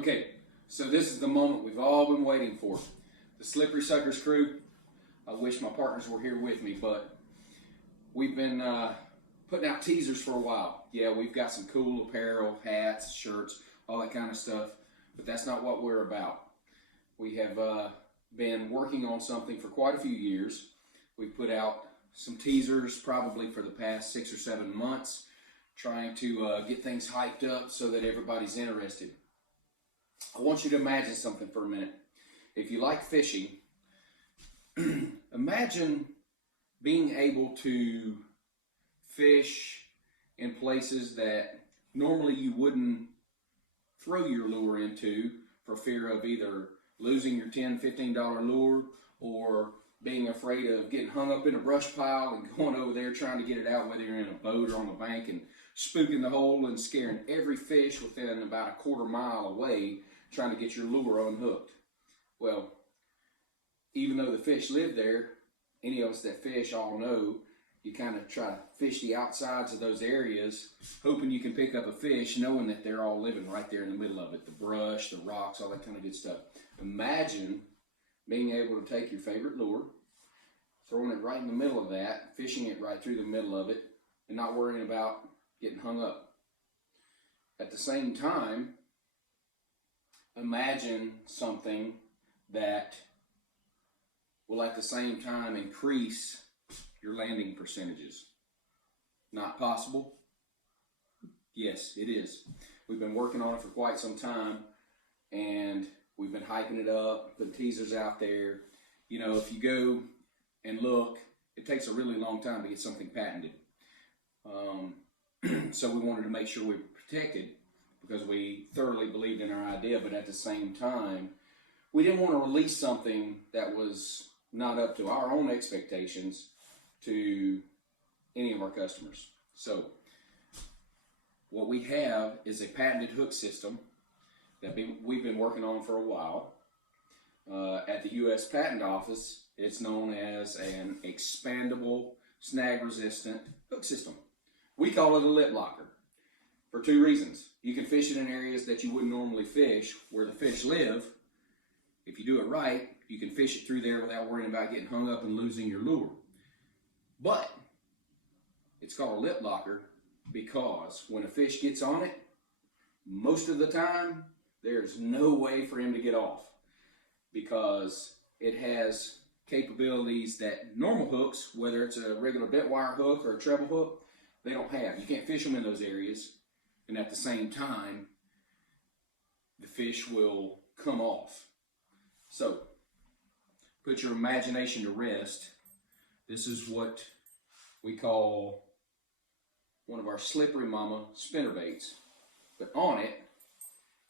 Okay, so this is the moment we've all been waiting for. The Slippery Suckers crew. I wish my partners were here with me, but we've been putting out teasers for a while. Yeah, we've got some cool apparel, hats, shirts, all that kind of stuff, but that's not what we're about. We have been working on something for quite a few years. We've put out some teasers probably for the past 6 or 7 months, trying to get things hyped up so that everybody's interested. I want you to imagine something for a minute. If you like fishing, imagine being able to fish in places that normally you wouldn't throw your lure into for fear of either losing your $10, $15 lure or being afraid of getting hung up in a brush pile and going over there trying to get it out, whether you're in a boat or on the bank, and spooking the hole and scaring every fish within about a quarter mile away trying to get your lure unhooked. Well, even though the fish live there, any of us that fish all know you kind of try to fish the outsides of those areas, hoping you can pick up a fish, knowing that they're all living right there in the middle of it. The brush, the rocks, all that kind of good stuff. Imagine being able to take your favorite lure, throwing it right in the middle of that, fishing it right through the middle of it, and not worrying about getting hung up. At the same time, imagine something that will at the same time increase your landing percentages. Not possible? Yes, it is. We've been working on it for quite some time, and we've been hyping it up, putting teasers out there. You know, if you go and look, it takes a really long time to get something patented. So we wanted to make sure we were protected because we thoroughly believed in our idea, but at the same time, we didn't want to release something that was not up to our own expectations to any of our customers. So what we have is a patented hook system that we've been working on for a while. At the U.S. Patent Office, it's known as an expandable, snag-resistant hook system. We call it a lip locker for 2 reasons. You can fish it in areas that you wouldn't normally fish, where the fish live. If you do it right, you can fish it through there without worrying about getting hung up and losing your lure. But it's called a lip locker because when a fish gets on it, most of the time, there's no way for him to get off because it has capabilities that normal hooks, whether it's a regular bent wire hook or a treble hook, they don't have. You can't fish them in those areas, and at the same time, the fish will come off. So, put your imagination to rest. This is what we call one of our Slippery Mama spinnerbaits, but on it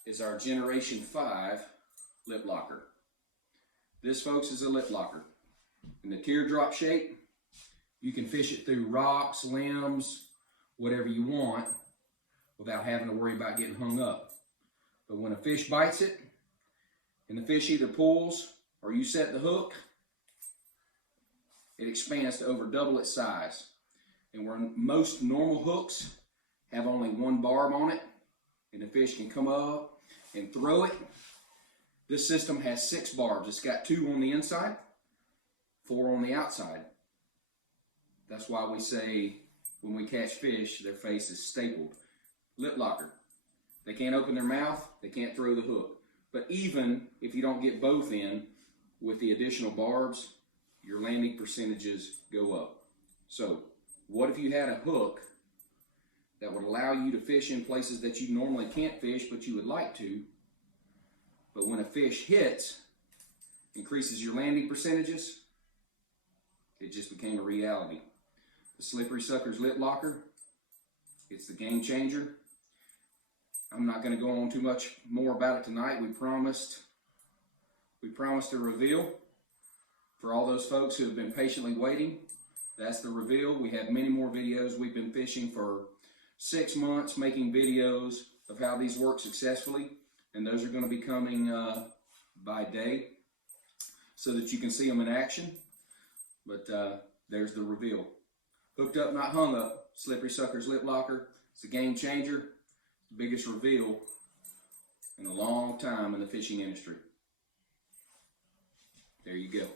is our Generation 5 lip locker. This, folks, is a lip locker. In the teardrop shape, you can fish it through rocks, limbs, whatever you want without having to worry about getting hung up. But when a fish bites it and the fish either pulls or you set the hook, it expands to over double its size. And where most normal hooks have only 1 barb on it and the fish can come up and throw it, this system has 6 barbs. It's got 2 on the inside, 4 on the outside. That's why we say when we catch fish, their face is stapled. Lip locker. They can't open their mouth, they can't throw the hook. But even if you don't get both in with the additional barbs, your landing percentages go up. So, what if you had a hook that would allow you to fish in places that you normally can't fish, but you would like to, but when a fish hits, increases your landing percentages? It just became a reality. The Slippery Suckers lip locker, it's the game changer. I'm not going to go on too much more about it tonight. We promised a reveal for all those folks who have been patiently waiting. That's the reveal. We have many more videos. We've been fishing for 6 months, making videos of how these work successfully, and those are going to be coming by day so that you can see them in action. But there's the reveal. Hooked up, not hung up. Slippery Suckers lip locker. It's a game changer. The biggest reveal in a long time in the fishing industry. There you go.